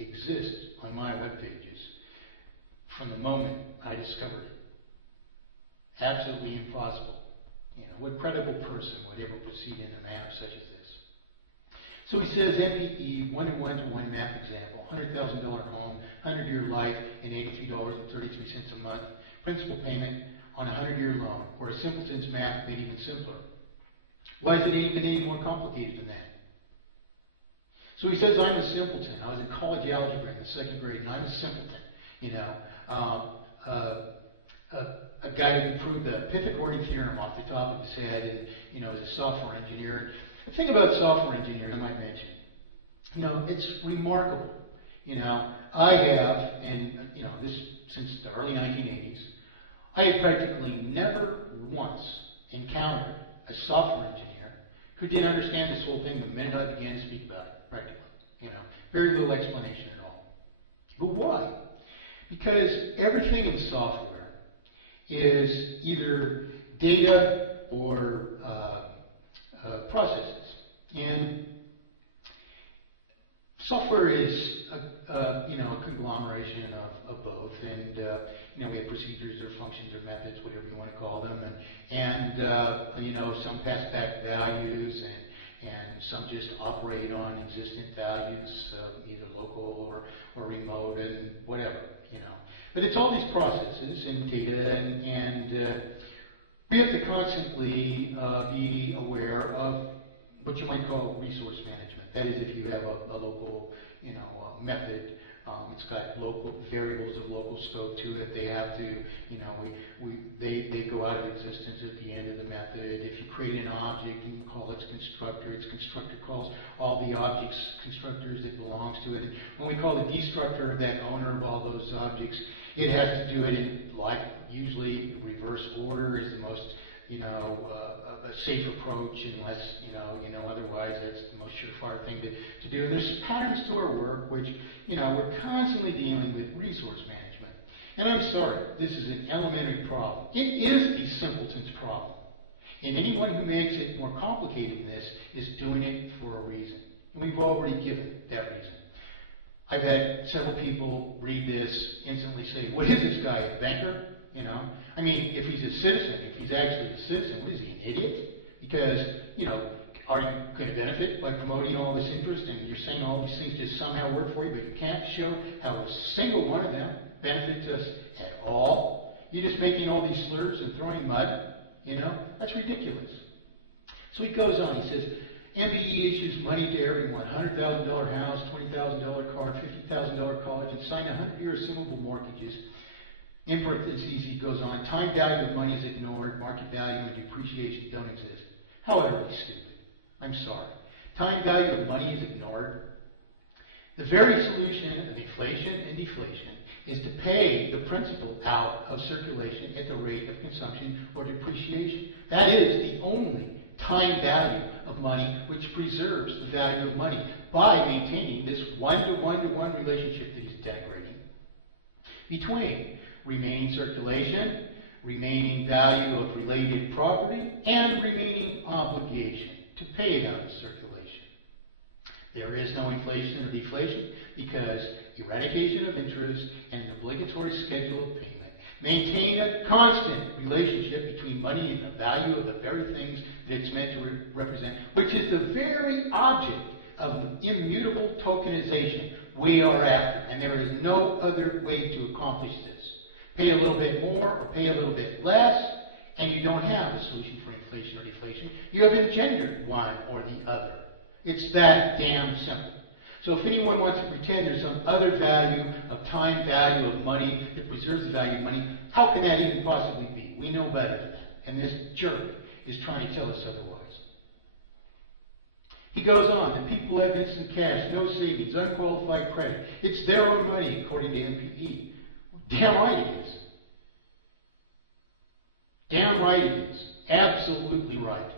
exist on my web pages from the moment I discovered it. Absolutely impossible. You know, what credible person would ever proceed in a manner such as this? So he says MPE, 1-to-1 math example, $100,000 home, 100-year life, and $83.33 a month, principal payment on a 100-year loan, or a simpleton's math made even simpler. Why is it even any more complicated than that? So he says, I'm a simpleton. I was in college algebra in the second grade, and I'm a simpleton. You know, a guy who proved the Pythagorean theorem off the top of his head, and you know, is a software engineer. The thing about software engineers, I might mention, you know, it's remarkable. You know, I have, and you know, this since the early 1980s, I have practically never once encountered a software engineer who didn't understand this whole thing the minute I began to speak about it, practically. You know, very little explanation at all. But why? Because everything in software is either data or processes. And software is you know, a conglomeration of both. And you know, we have procedures or functions or methods, whatever you want to call them. And you know, some pass back values, and some just operate on existent values, either local or remote and whatever, you know. But it's all these processes and data, and we have to constantly be aware of what you might call resource management. That is, if you have a local, you know, method, it's got local variables of local scope to it. They have to, you know, they go out of existence at the end of the method. If you create an object, you can call its constructor. Its constructor calls all the objects, constructors that belongs to it. And when we call the destructor that owner of all those objects, it has to do it in, like, usually reverse order is the most, you know, a safe approach, unless, you know, otherwise that's the most surefire thing to do. And there's patterns to our work which, you know, we're constantly dealing with resource management. And I'm sorry, this is an elementary problem. It is a simpleton's problem. And anyone who makes it more complicated than this is doing it for a reason. And we've already given that reason. I've had several people read this, instantly say, what is this guy, a banker? You know, I mean, if he's a citizen, if he's actually a citizen, what is he, an idiot? Because, you know, are you going to benefit by promoting all this interest, and you're saying all these things just somehow work for you, but you can't show how a single one of them benefits us at all? You're just making all these slurs and throwing mud, you know? That's ridiculous. So he goes on, he says, MPE issues money to everyone, $100,000 house, $20,000 car, $50,000 college, and sign 100-year assumable mortgages. In parentheses, he goes on, time value of money is ignored, market value and depreciation don't exist. How utterly stupid. I'm sorry. Time value of money is ignored. The very solution of inflation and deflation is to pay the principal out of circulation at the rate of consumption or depreciation. That is the only time value of money which preserves the value of money by maintaining this one-to-one-to-one relationship that he's denigrating between remaining circulation, remaining value of related property, and remaining obligation to pay it out of circulation. There is no inflation or deflation because eradication of interest and an obligatory schedule of payment maintain a constant relationship between money and the value of the very things that it's meant to represent, which is the very object of immutable tokenization we are after. And there is no other way to accomplish this. Pay a little bit more or pay a little bit less, and you don't have a solution for inflation or deflation. You have engendered one or the other. It's that damn simple. So if anyone wants to pretend there's some other value of time value of money that preserves the value of money, how can that even possibly be? We know better than that. And this jerk is trying to tell us otherwise. He goes on, the people have instant cash, no savings, unqualified credit. It's their own money, according to MPE. Damn right it is. Damn right it is. Absolutely right.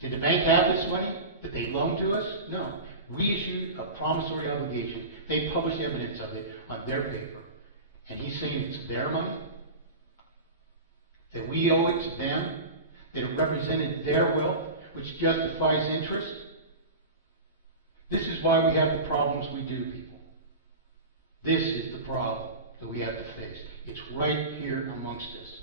Did the bank have this money that they loaned to us? No. We issued a promissory obligation. They published evidence of it on their paper. And he's saying it's their money? That we owe it to them? That it represented their wealth, which justifies interest? This is why we have the problems we do, people. This is the problem that we have to face. It's right here amongst us.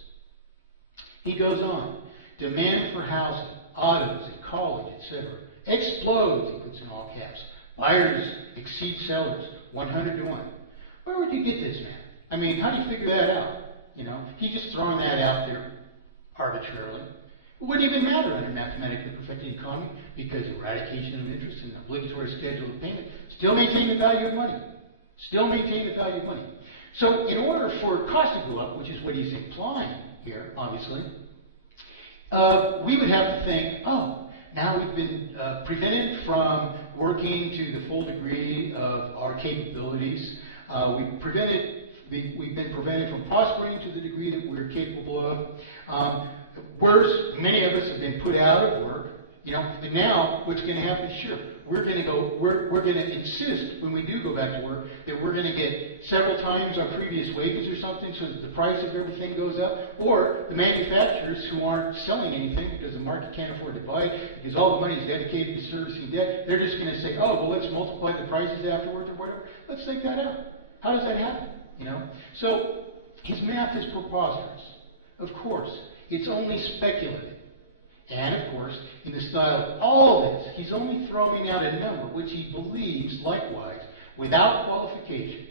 He goes on. Demand for housing, autos, and college, etc. explodes, he puts in all caps. Buyers exceed sellers, 100 to 1. Where would you get this, man? I mean, how do you figure that out? You know, he's just throwing that out there arbitrarily. It wouldn't even matter in a mathematically perfected economy because eradication of interest and obligatory schedule of payment still maintain the value of money. Still maintain the value of money. So in order for costs to go up, which is what he's implying here, obviously, we would have to think, oh, now we've been prevented from working to the full degree of our capabilities. We've been prevented from prospering to the degree that we're capable of. Worse, many of us have been put out of work. You know, but now what's going to happen? Sure, we're going to insist when we do go back to work that we're going to get several times our previous wages or something, so that the price of everything goes up. Or the manufacturers who aren't selling anything because the market can't afford to buy it, because all the money is dedicated to servicing debt, they're just going to say, oh, well, let's multiply the prices afterwards or whatever. Let's think that out. How does that happen? You know, so his math is preposterous. Of course, it's only speculative. And, of course, in the style of all this, he's only throwing out a number which he believes, likewise, without qualification,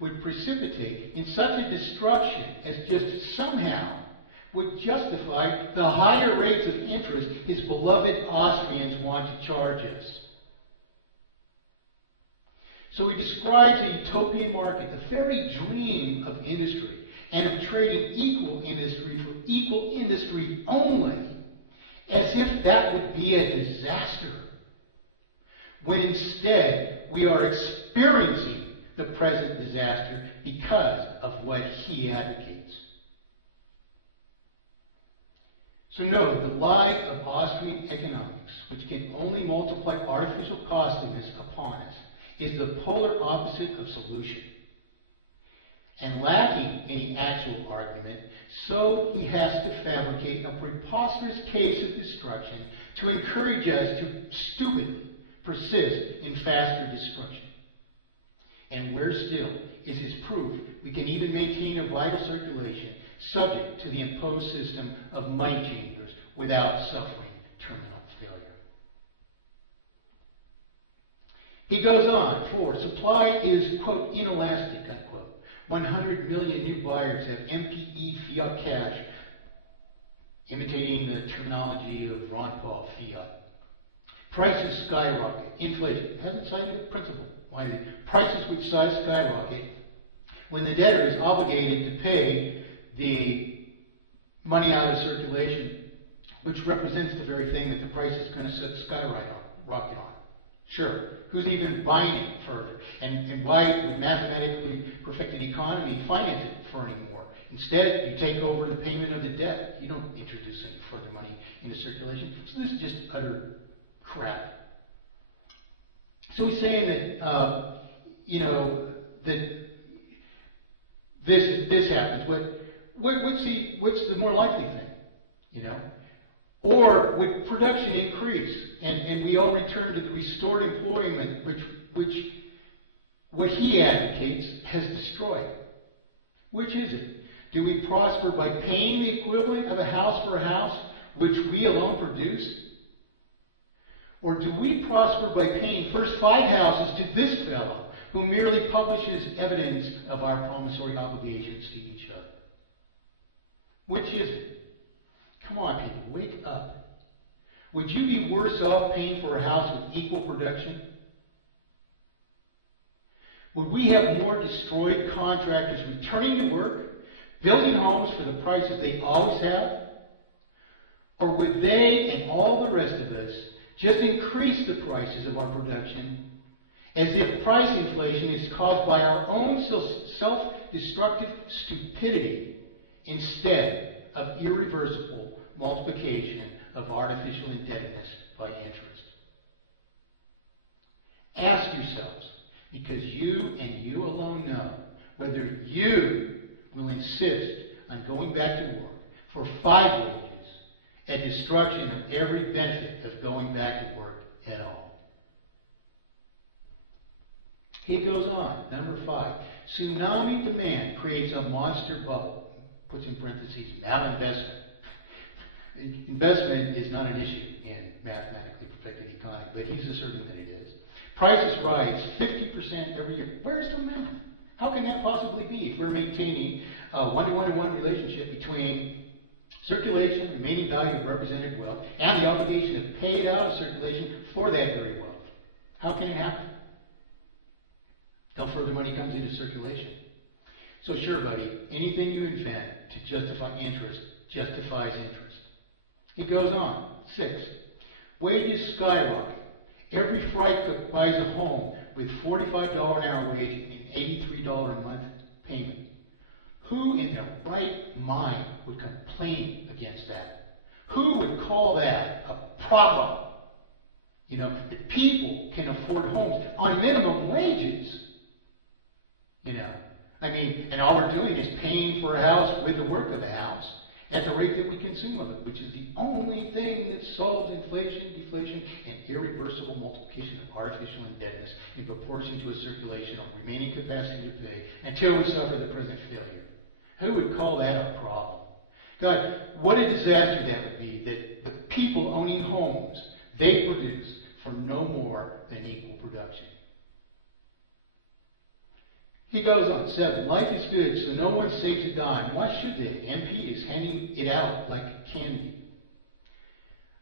would precipitate in such a destruction as just somehow would justify the higher rates of interest his beloved Austrians want to charge us. So he describes a utopian market, the very dream of industry, and of trading equal industry for equal industry only, as if that would be a disaster, when instead we are experiencing the present disaster because of what he advocates. So no, the lie of Austrian economics, which can only multiply artificial costliness upon us, is the polar opposite of solution. And lacking any actual argument, so he has to fabricate a preposterous case of destruction to encourage us to stupidly persist in faster destruction. And where still is his proof we can even maintain a vital circulation subject to the imposed system of money changers without suffering terminal failure? He goes on, for supply is, quote, inelastic, unquote. 100 million new buyers have MPE fiat cash, imitating the terminology of Ron Paul, fiat. Prices skyrocket. Inflation. Hasn't cited a principle. Why the prices would skyrocket when the debtor is obligated to pay the money out of circulation, which represents the very thing that the price is going to skyrocket on. Sure. Who's even buying it further? And why would mathematically perfected economy finance it for any more? Instead, you take over the payment of the debt. You don't introduce any further money into circulation. So this is just utter crap. So he's saying that, that this happens. What's the more likely thing? You know? Or would production increase and we all return to the restored employment which what he advocates has destroyed? Which is it? Do we prosper by paying the equivalent of a house for a house which we alone produce? Or do we prosper by paying first 5 houses to this fellow who merely publishes evidence of our promissory obligations to each other? Which is it? Come on, people, wake up. Would you be worse off paying for a house with equal production? Would we have more destroyed contractors returning to work, building homes for the prices they always have? Or would they and all the rest of us just increase the prices of our production as if price inflation is caused by our own self-destructive stupidity instead of irreversible multiplication of artificial indebtedness by interest? Ask yourselves, because you and you alone know, whether you will insist on going back to work for 5 wages at destruction of every benefit of going back to work at all. He goes on, number 5. Tsunami demand creates a monster bubble. Puts in parentheses, malinvestment. Investment is not an issue in mathematically perfected economy, but he's asserting that it is. Prices rise 50% every year. Where's the math? How can that possibly be if we're maintaining a one-to-one-to-one relationship between circulation, remaining value of represented wealth, and the obligation to pay it out of circulation for that very wealth? How can it happen? Till further money comes into circulation. So sure, buddy, anything you invent to justify interest justifies interest. It goes on. 6. Wages skyrocket. Every fry cook buys a home with $45 an hour wage and $83 a month payment. Who in their right mind would complain against that? Who would call that a problem? You know, that people can afford homes on minimum wages. You know, I mean, and all we're doing is paying for a house with the work of the house at the rate that we consume of it, which is the only thing that solves inflation, deflation, and irreversible multiplication of artificial indebtedness in proportion to a circulation of remaining capacity to pay until we suffer the present failure. Who would call that a problem? God, what a disaster that would be, that the people owning homes, they produce for no more than equal production. He goes on, 7. Life is good, so no one saves a dime. Why should they? MPE is handing it out like candy.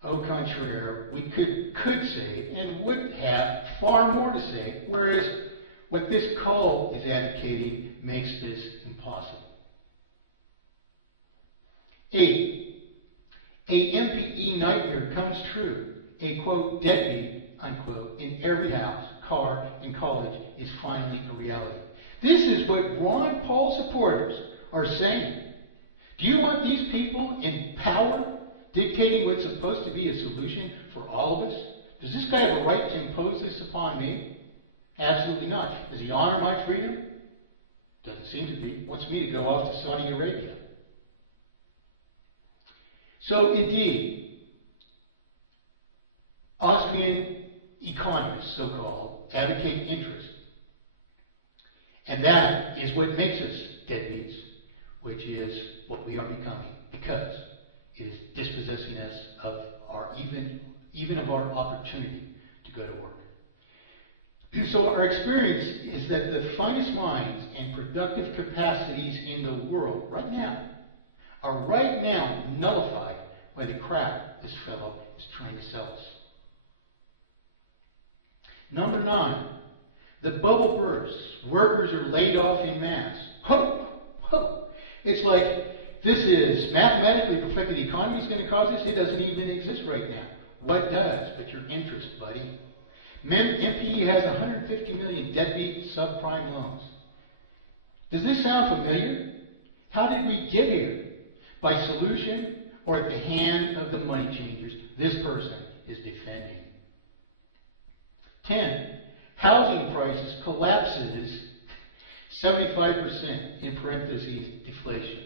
Au contraire, we could say, and would have far more to say, whereas what this call is advocating makes this impossible. 8. A MPE nightmare comes true. A, quote, deadbeat, unquote, in every house, car, and college is finally a reality. This is what Ron Paul supporters are saying. Do you want these people in power dictating what's supposed to be a solution for all of us? Does this guy have a right to impose this upon me? Absolutely not. Does he honor my freedom? Doesn't seem to be. Wants me to go off to Saudi Arabia. So indeed, Austrian economists, so-called, advocate interest. And that is what makes us deadbeats, which is what we are becoming, because it is dispossessing us of our even of our opportunity to go to work. So our experience is that the finest minds and productive capacities in the world right now are right now nullified by the crap this fellow is trying to sell us. Number 9. The bubble bursts. Workers are laid off in mass. Ho! Ho! It's like this is mathematically perfected economy is going to cause this. It doesn't even exist right now. What does? But your interest, buddy. MPE has 150 million deadbeat subprime loans. Does this sound familiar? How did we get here? By solution or at the hand of the money changers this person is defending. 10. Housing prices collapses 75% in parentheses deflation,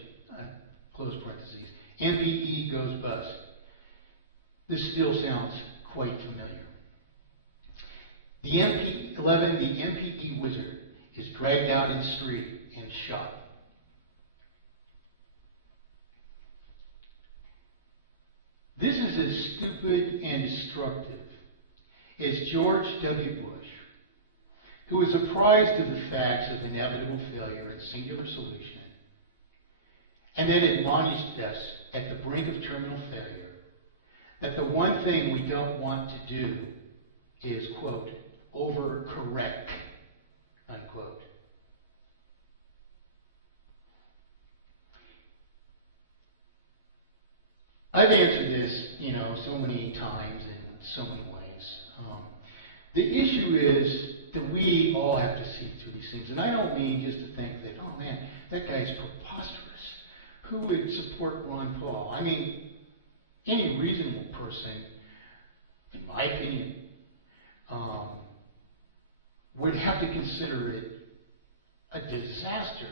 close parentheses. MPE goes bust. This still sounds quite familiar. The MPE wizard is dragged out in the street and shot. This is as stupid and destructive as George W. Bush, who was apprised of the facts of inevitable failure and singular solution, and then admonished us at the brink of terminal failure that the one thing we don't want to do is, quote, overcorrect, unquote. I've answered this, so many times in so many ways. The issue is that we all have to see through these things. And I don't mean just to think that, oh man, that guy's preposterous. Who would support Ron Paul? I mean, any reasonable person, in my opinion, would have to consider it a disaster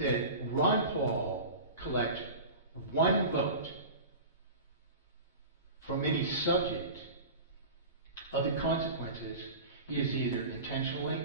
that Ron Paul collect one vote from any subject of the consequences he has either intentionally